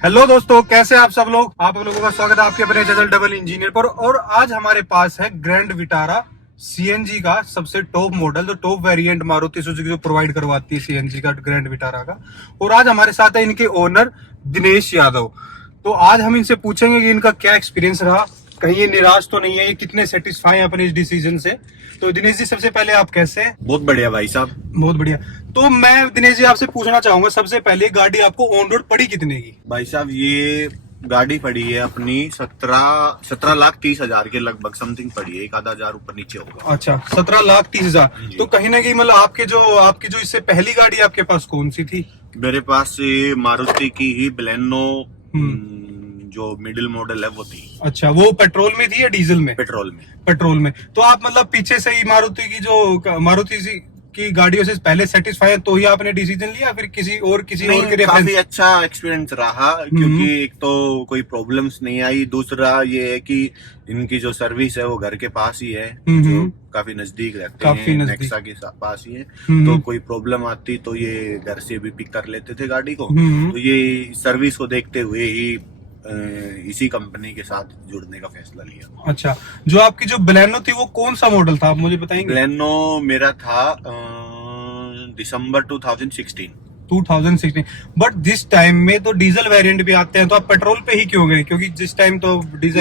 Hello दोस्तों, कैसे आप सब लोग। आप लोगों का स्वागत है आपके अपने चैनल डबल इंजीनियर पर। और आज हमारे पास है ग्रैंड विटारा सीएनजी का सबसे टॉप मॉडल, जो टॉप वेरिएंट मारुति सुजुकी जो प्रोवाइड करवाती है सीएनजी का, ग्रैंड विटारा का। और आज हमारे साथ है इनके ओनर दिनेश यादव। तो आज हम इनसे पूछेंगे कि इनका क्या एक्सपीरियंस रहा, कहीं ये निराश तो नहीं है, ये कितने सेटिस्फाई हैं अपने इस डिसीजन से। तो दिनेश जी, सबसे पहले आप कैसे हैं? बहुत बढ़िया भाई साहब। बहुत बढ़िया। तो मैं दिनेश जी आपसे पूछना चाहूंगा, सबसे पहले गाड़ी आपको ऑन रोड पड़ी कितने की? भाई साहब ये गाड़ी पड़ी है अपनी 17,30,000 के लगभग समथिंग पड़ी है, 1,000 ऊपर नीचे होगा। अच्छा, 17,30,000। तो कहीं ना कहीं मतलब आपकी जो इससे पहली गाड़ी आपके पास कौन सी थी? मेरे पास ये मारुति की ही बलेनो जो मिडिल मॉडल है वो थी। अच्छा, वो पेट्रोल में थी या डीजल में? पेट्रोल में। पेट्रोल में। तो आप मतलब पीछे से ही मारुति की गाड़ियों से पहले सेटिस्फाई है तो ही आपने डिसीजन लिया, फिर किसी और के काफी अच्छा एक्सपीरियंस रहा, क्योंकि एक तो कोई प्रॉब्लम्स नहीं आई, दूसरा ये है कि इनकी जो सर्विस है वो घर के पास ही है, जो काफी नजदीक रहते हैं, नेक्सा के पास ही है। तो कोई प्रॉब्लम आती तो ये घर से भी पिक कर लेते थे गाड़ी को। तो ये सर्विस को देखते हुए ही इसी कंपनी के साथ जुड़ने का फैसला लिया। अच्छा, जो आपकी जो बलेनो थी वो कौन सा मॉडल था, आप मुझे बताएंगे? बलेनो मेरा था दिसंबर 2016। बट जिस टाइम में तो डीजल वेरिएंट भी आते हैं, तो आप पेट्रोल पे ही क्यों गए? क्योंकि जिस टाइम तो डीजल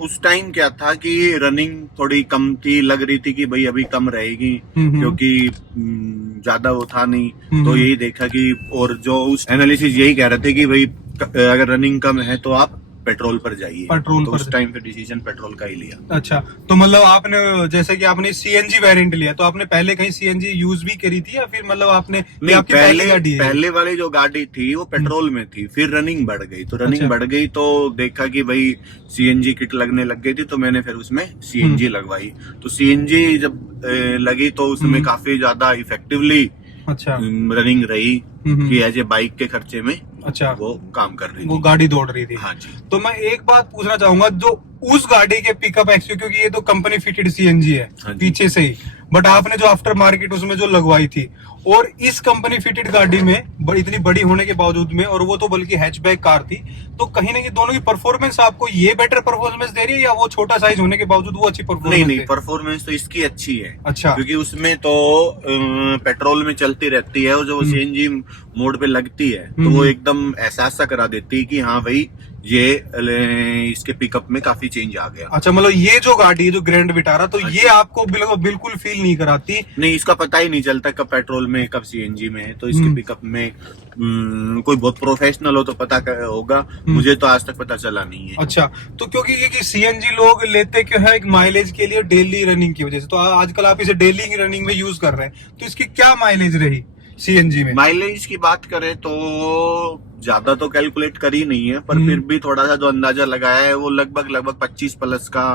उस टाइम क्या था कि रनिंग थोड़ी कम थी, लग रही थी कि भाई अभी कम रहेगी, क्योंकि ज्यादा वो था नहीं। तो यही देखा कि, और जो उस एनालिसिस यही कह रहे थे कि भाई अगर रनिंग कम है तो आप पेट्रोल पर जाइए। पेट्रोल तो पर उस टाइम पे डिसीजन पेट्रोल का ही लिया। अच्छा, तो मतलब आपने जैसे कि आपने सीएनजी वेरिएंट लिया, तो आपने पहले कहीं सीएनजी यूज भी करी थी या फिर मतलब आपने नहीं, आपकी पहले गाड़ी है? पहले वाली जो गाड़ी थी वो पेट्रोल में थी, फिर रनिंग बढ़ गई। तो रनिंग बढ़ गई तो देखा कि भाई सीएनजी किट लगने लग गई थी, तो मैंने फिर उसमें सीएनजी लगवाई। तो सीएनजी जब लगी तो उसमें काफी ज्यादा इफेक्टिवली अच्छा रनिंग रही कि एज ए बाइक के खर्चे में अच्छा वो काम कर रही थी, वो गाड़ी दौड़ रही थी। हाँ जी। तो मैं एक बात पूछना चाहूंगा, जो उस गाड़ी के पिकअप एक्चुअली, क्योंकि ये तो कंपनी फिटेड सीएनजी है पीछे से ही, बट आपने जो आफ्टर मार्केट उसमें जो लगवाई थी, और इस कंपनी फिटेड गाड़ी में इतनी बड़ी होने के बावजूद में, और वो तो बल्कि हैचबैक कार थी, तो कहीं ना कहीं दोनों की परफॉर्मेंस आपको ये बेटर परफॉर्मेंस दे रही है या वो छोटा साइज होने के बावजूद वो अच्छी परफॉर्मेंस? नहीं, परफॉर्मेंस तो इसकी अच्छी है। अच्छा, क्योंकि उसमें तो पेट्रोल में चलती रहती है, और जो सीएनजी मोड पे लगती है तो वो एकदम एहसास सा करा देती है कि हाँ भाई ये इसके पिकअप में काफी चेंज आ गया। अच्छा, मतलब ये जो गाड़ी है जो ग्रैंड विटारा, तो ये आपको बिल्कुल फील नहीं कराती? नहीं, इसका पता ही नहीं चलता कब पेट्रोल में कब सीएनजी में है। तो इसके पिकअप में कोई बहुत प्रोफेशनल हो तो पता होगा, मुझे तो आज तक पता चला नहीं है। अच्छा, तो क्योंकि ये सीएनजी लोग लेते क्यों है? एक माइलेज के लिए, डेली रनिंग की वजह से। तो आजकल आप इसे डेली रनिंग में यूज कर रहे हैं, तो इसकी क्या माइलेज रही सीएनजी में? माइलेज की बात करें तो ज्यादा तो कैलकुलेट करी नहीं है, पर फिर भी थोड़ा सा जो अंदाजा लगाया है वो लगभग 25 प्लस का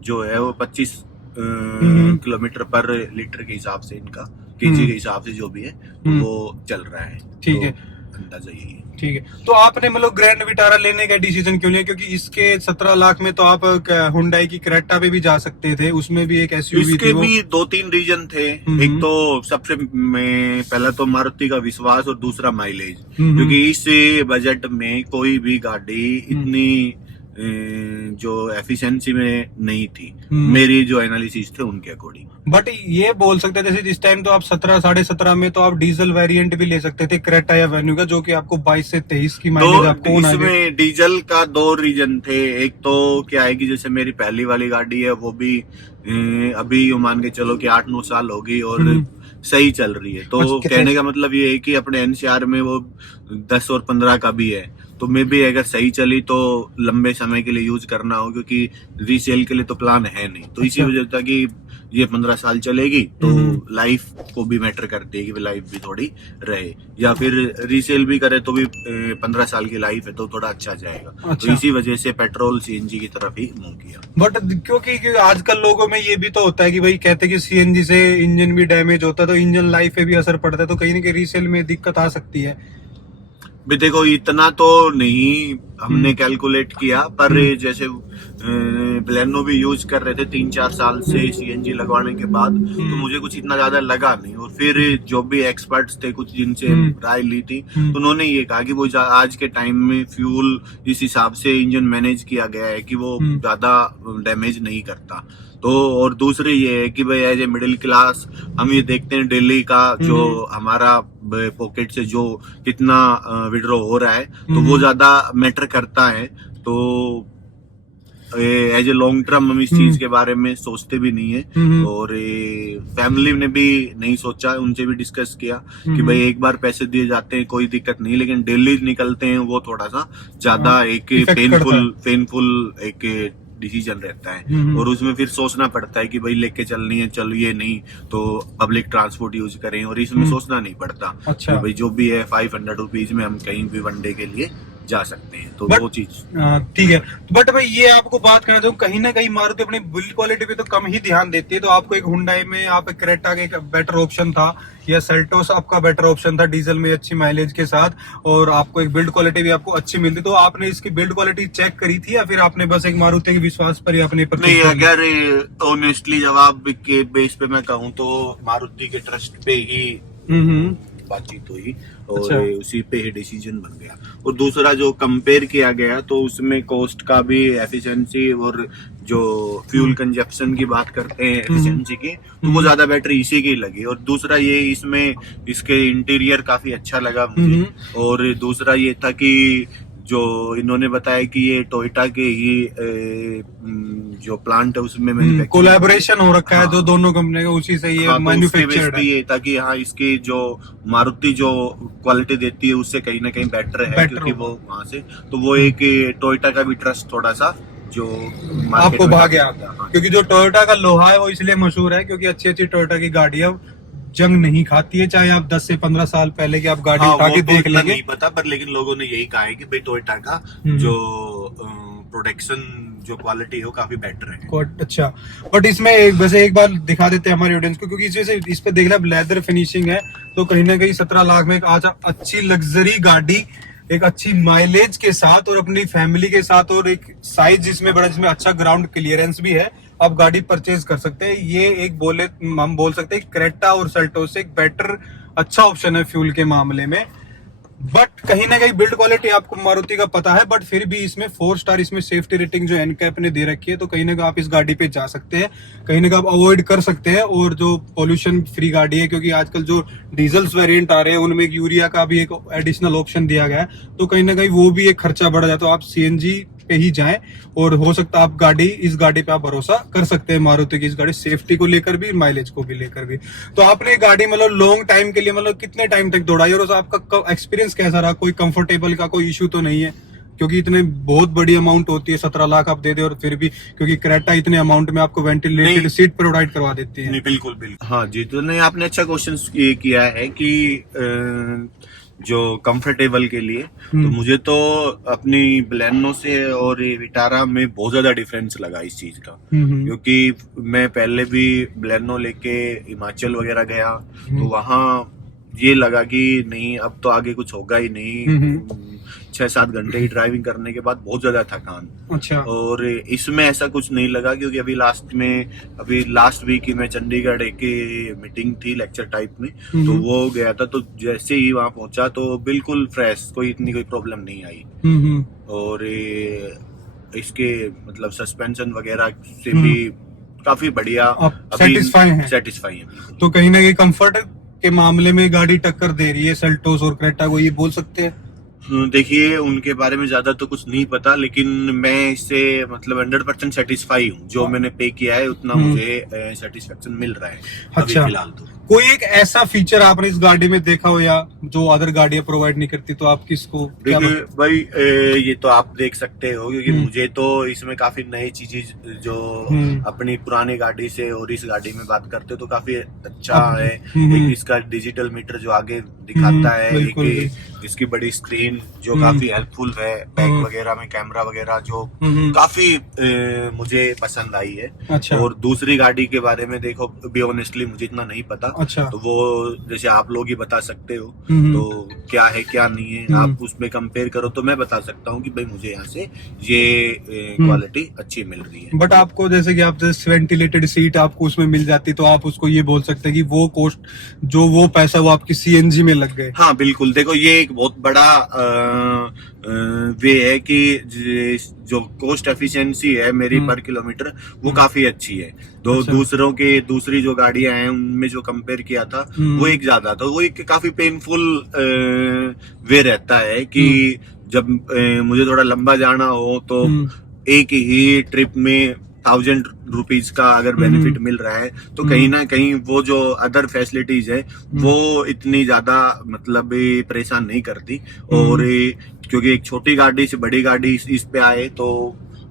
जो है, वो 25 किलोमीटर पर लीटर के हिसाब से, इनका केजी के हिसाब से जो भी है वो चल रहा है। ठीक है, अंदाजा यही है। ठीक है। तो आपने मतलब ग्रैंड विटारा लेने का डिसीजन क्यों लिया? क्योंकि इसके 17 लाख में तो आप हुंडई की क्रेटा पे भी जा सकते थे, उसमें भी एक एसयूवी थी। इसके भी 2-3 रीजन थे। एक तो सबसे पहला तो मारुति का विश्वास, और दूसरा माइलेज, क्योंकि इस बजट में कोई भी गाड़ी इतनी जो एफिशिएंसी में नहीं थी, मेरी जो एनालिसिस थे उनके अकॉर्डिंग। बट ये बोल सकते थे, जैसे जिस टाइम तो आप 17-17.5 में तो आप डीजल वेरिएंट भी ले सकते थे क्रेटा या वेन्यू का, जो कि आपको 22 से 23 की माइलेज आपको। इसमें डीजल का 2 रीजन थे। एक तो क्या है कि जैसे मेरी पहली वाली गाड़ी है वो भी अभी मान के चलो कि 8-9 साल हो गई और सही चल रही है। तो कहने का मतलब ये है कि अपने एनसीआर में वो 10 और 15 का भी है, तो मे भी अगर सही चली तो लंबे समय के लिए यूज करना हो, क्योंकि रीसेल के लिए तो प्लान है नहीं। तो इसी वजह था कि ये 15 साल चलेगी, तो लाइफ को भी मैटर करती है कि लाइफ भी थोड़ी रहे, या फिर रीसेल भी करे तो भी 15 साल की लाइफ है तो थोड़ा अच्छा जाएगा। अच्छा। तो इसी वजह से पेट्रोल सीएनजी की तरफ ही मूव किया। बट क्योंकि आजकल लोगों में ये भी तो होता है कि भाई कहते हैं कि सीएनजी से इंजन भी डैमेज होता है, तो इंजन लाइफ पे भी असर पड़ता है, तो कहीं ना कहीं रीसेल में दिक्कत आ सकती है। भी देखो, इतना तो नहीं हमने कैलकुलेट किया, पर जैसे बलेनो भी यूज कर रहे थे 3-4 साल से सीएनजी लगवाने के बाद, तो मुझे कुछ इतना ज्यादा लगा नहीं। और फिर जो भी एक्सपर्ट्स थे कुछ जिनसे राय ली थी, तो उन्होंने ये कहा कि वो आज के टाइम में फ्यूल इस हिसाब से इंजन मैनेज किया गया है कि वो ज्यादा डैमेज नहीं करता। तो और दूसरी ये है कि भाई एज ए मिडिल क्लास हम ये देखते हैं दिल्ली का जो हमारा पॉकेट से जो कितना विड्रॉ हो रहा है, तो वो ज्यादा मैटर करता है। तो एज ए लॉन्ग टर्म हम इस चीज के बारे में सोचते भी नहीं है, और फैमिली ने भी नहीं सोचा, उनसे भी डिस्कस किया कि भाई एक बार पैसे दिए जाते हैं कोई दिक्कत नहीं, लेकिन डेली निकलते हैं वो थोड़ा सा ज्यादा एक पेनफुल एक डिसीजन रहता है। और उसमें फिर सोचना पड़ता है कि भाई लेके चलनी है, चलो ये नहीं तो पब्लिक ट्रांसपोर्ट यूज करें, और इसमें सोचना नहीं पड़ता। अच्छा। तो भाई जो भी है 500 रुपीज में हम कहीं भी वनडे के लिए जा सकते हैं, तो वो चीज ठीक है। बट भाई ये आपको बात करना चाहूँ, कहीं ना कहीं मारुति अपनी बिल्ड क्वालिटी पे तो कम ही ध्यान देती है। तो आपको एक हुंडई में आप क्रेटा का एक बेटर ऑप्शन था, या सेल्टोस आपका बेटर ऑप्शन था डीजल में अच्छी माइलेज के साथ, और आपको एक बिल्ड क्वालिटी भी आपको अच्छी मिलती, तो आपने इसकी बिल्ड क्वालिटी चेक करी थी, या फिर आपने बस एक मारुति के विश्वास पर ही अपने पर? नहीं, अगर ऑनेस्टली जवाब के बेस पे मैं कहूँ तो मारुति के ट्रस्ट पे ही बातचीत हुई, और अच्छा। उसी पे ही डिसीजन बन गया। और दूसरा जो कंपेयर किया गया तो उसमें कॉस्ट का भी, एफिशिएंसी और जो फ्यूल कंजप्शन की बात करते हैं एफिशिएंसी की, तो वो ज्यादा बैटरी इसी की लगी। और दूसरा ये इसमें इसके इंटीरियर काफी अच्छा लगा मुझे। और दूसरा ये था कि जो इन्होंने बताया कि ये टोयोटा के ही जो प्लांट है उसमें कोलैबोरेशन हो रखा है जो दोनों कंपनी का, उसी से ये मैन्युफैक्चर्ड है। ये ताकि हाँ इसकी जो मारुति जो क्वालिटी देती है उससे कहीं ना कहीं बेटर है, क्योंकि वो वहां से, तो वो एक टोयोटा का भी ट्रस्ट थोड़ा सा जो आपको भाग गया था। क्योंकि जो टोयोटा का लोहा है वो इसलिए मशहूर है क्योंकि अच्छी अच्छी टोयोटा की गाड़ियां जंग नहीं खाती है, चाहे आप 10 से 15 साल पहले की आप गाड़ी उठा के देख लेंगे। नहीं पता, पर लेकिन लोगों ने यही कहा है कि भाई टोयोटा का जो प्रोडक्शन जो क्वालिटी है वो काफी बेटर है। अच्छा, बट इसमें वैसे एक बार दिखा देते हैं हमारे ऑडियंस को, क्योंकि इस पे देख रहे लेदर फिनिशिंग है, तो कहीं ना कहीं 17 लाख में एक आज अच्छी लग्जरी गाड़ी, एक अच्छी माइलेज के साथ और अपनी फैमिली के साथ, और एक साइज जिसमें बड़ा, जिसमें अच्छा ग्राउंड क्लियरेंस भी है, आप गाड़ी परचेज कर सकते हैं। ये एक हम बोल सकते हैं क्रेटा और सेल्टोस से एक बेटर अच्छा ऑप्शन है फ्यूल के मामले में। बट कहीं ना कहीं बिल्ड क्वालिटी आपको मारुति का पता है, बट फिर भी इसमें 4 स्टार इसमें सेफ्टी रेटिंग जो एनकैप ने दे रखी है, तो कहीं ना कहीं आप इस गाड़ी पे जा सकते हैं, कहीं ना कहीं आप अवॉइड कर सकते हैं। और जो पॉल्यूशन फ्री गाड़ी है, क्योंकि आजकल जो डीजल्स वेरिएंट आ रहे हैं उनमें एक यूरिया का भी एक एडिशनल ऑप्शन दिया गया है, तो कहीं ना कहीं वो भी एक खर्चा बढ़ जाए, तो आप सीएनजी पे ही जाएं, और हो सकता है आप इस गाड़ी पे आप भरोसा कर सकते हैं। मारुति की इस गाड़ी सेफ्टी को लेकर भी, माइलेज को भी लेकर भी। तो आपने गाड़ी मतलब लॉन्ग टाइम के लिए, मतलब कितने टाइम तक दौड़ाई, और आपका एक्सपीरियंस कैसा रहा? कोई कंफर्टेबल का कोई इश्यू तो नहीं है? क्योंकि इतने बहुत बड़ी अमाउंट होती है, 17 लाख आप दे दे, और फिर भी क्योंकि क्रेटा इतने अमाउंट में आपको वेंटिलेटेड सीट प्रोवाइड करवा देती है। नहीं, बिल्कुल बिल्कुल। हाँ जी, तो नहीं, आपने अच्छा क्वेश्चन ये किया है कि जो कंफर्टेबल के लिए, तो मुझे तो अपनी बलेनो से और विटारा में बहुत ज्यादा डिफरेंस लगा इस चीज का। क्योंकि मैं पहले भी बलेनो लेके हिमाचल वगैरह गया, तो वहाँ ये लगा कि नहीं अब तो आगे कुछ होगा ही नहीं। 6-7 घंटे की ड्राइविंग करने के बाद बहुत ज्यादा थकान। अच्छा। और इसमें ऐसा कुछ नहीं लगा, क्योंकि अभी लास्ट वीक ही मैं चंडीगढ़ एक मीटिंग थी लेक्चर टाइप में, तो वो गया था, तो जैसे ही वहां पहुंचा तो बिल्कुल फ्रेश, कोई प्रॉब्लम नहीं आई। और इसके मतलब सस्पेंशन वगैरह से भी काफी बढ़िया, सेटिस्फाई है। तो कहीं ना कहीं कंफर्ट के मामले में गाड़ी टक्कर दे रही है सेल्टोस और क्रेटा को, ये बोल सकते हैं? देखिए, उनके बारे में ज्यादा तो कुछ नहीं पता, लेकिन मैं इससे मतलब 100% सेटिस्फाई हूँ। जो मैंने पे किया है उतना मुझे सेटिस्फेक्शन मिल रहा है अभी फिलहाल। तो कोई एक ऐसा फीचर आपने इस गाड़ी में देखा हो या जो अदर गाड़ियां प्रोवाइड नहीं करती, तो आप किसको? देखिए भाई, ये तो आप देख सकते हो, क्योंकि मुझे तो इसमें काफी नई चीजें जो अपनी पुरानी गाड़ी से और इस गाड़ी में बात करते तो काफी अच्छा है। एक इसका डिजिटल मीटर जो आगे दिखाता है, एक इसकी बड़ी स्क्रीन जो काफी हेल्पफुल है, बैक वगैरह में कैमरा वगैरह जो काफी मुझे पसंद आई है। अच्छा। और दूसरी गाड़ी के बारे में देखो, बी ऑनेस्टली मुझे इतना नहीं पता, अच्छा। तो वो जैसे आप लोग ही बता सकते हो हम्म। तो क्या है क्या नहीं है, आप उसमें कंपेयर करो तो मैं बता सकता हूँ कि भाई मुझे यहाँ से ये क्वालिटी अच्छी मिल रही है। बट आपको जैसे कि आप जैसे वेंटिलेटेड सीट आपको उसमें मिल जाती तो आप उसको ये बोल सकते हैं कि वो कॉस्ट जो वो पैसा वो आपकी सीएनजी में लग गए। हाँ बिल्कुल, देखो ये एक बहुत बड़ा वे है कि जो कॉस्ट एफिशिएंसी है मेरी पर किलोमीटर वो काफी अच्छी है। अच्छा। दूसरों के दूसरी जो गाड़ियां हैं उनमें जो कंपेयर किया था वो एक ज्यादा था, वो एक काफी पेनफुल वे रहता है कि जब मुझे थोड़ा लंबा जाना हो तो एक ही ट्रिप में 1000 रुपीज का अगर बेनिफिट मिल रहा है तो कहीं ना कहीं वो जो अदर फैसिलिटीज है वो इतनी ज्यादा मतलब परेशान नहीं करती। और क्योंकि एक छोटी गाड़ी से बड़ी गाड़ी इस पे आए तो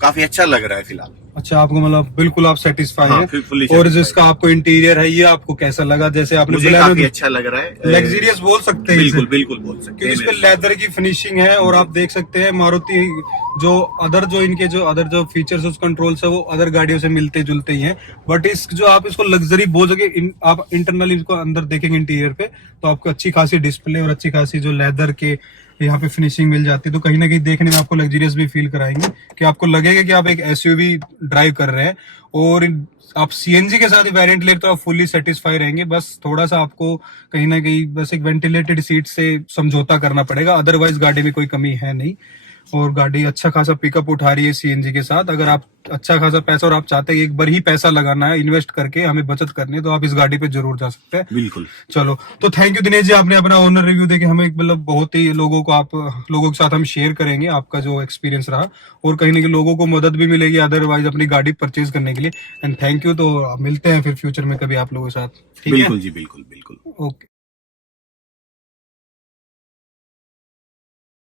काफी अच्छा लग रहा है फिलहाल। अच्छा, आपको मतलब बिल्कुल आप सेटिस्फाई हाँ, हैं। fully और satisfied। जिसका आपको इंटीरियर है ये आपको कैसा लगा? जैसे आपने मुझे बोला काफी अच्छा लग रहा है, लग्जरियस बोल सकते हैं बिल्कुल इसे। बिल्कुल बोल सकते क्योंकि हैं इस पे मेरे लेदर की फिनिशिंग है और आप देख सकते हैं मारुति जो इनके जो अदर जो फीचर्स उस कंट्रोल्स है वो अदर गाड़ियों से मिलते जुलते ही हैं। बट इस जो आप इसको लग्जरी बोल सके आप इंटरनली इसको अंदर देखेंगे इंटीरियर पे तो आपको अच्छी खासी डिस्प्ले और अच्छी खासी जो लेदर के यहाँ पे फिनिशिंग मिल जाती है तो कहीं ना कहीं देखने में आपको लग्जरियस भी फील कराएंगे कि आपको लगेगा कि आप एक एसयूवी ड्राइव कर रहे हैं। और आप सीएनजी के साथ ही वेरिएंट ले तो आप फुल्ली सेटिस्फाई रहेंगे। बस थोड़ा सा आपको कहीं ना कहीं बस एक वेंटिलेटेड सीट से समझौता करना पड़ेगा, अदरवाइज गाड़ी में कोई कमी है नहीं। और गाड़ी अच्छा खासा पिकअप उठा रही है सीएनजी के साथ। अगर आप अच्छा खासा पैसा और आप चाहते हैं एक बार ही पैसा लगाना है इन्वेस्ट करके हमें बचत करनी है तो आप इस गाड़ी पे जरूर जा सकते हैं। बिल्कुल। चलो तो थैंक यू दिनेश जी, आपने अपना ऑनर रिव्यू देके हमें मतलब बहुत ही लोगों के साथ हम शेयर करेंगे आपका जो एक्सपीरियंस रहा और कहीं ना कहीं लोगों को मदद भी मिलेगी अदरवाइज अपनी गाड़ी परचेज करने के लिए। And thank you. तो मिलते हैं फिर फ्यूचर में कभी आप लोगों के साथ। ठीक है, बिल्कुल जी, बिल्कुल बिल्कुल। ओके।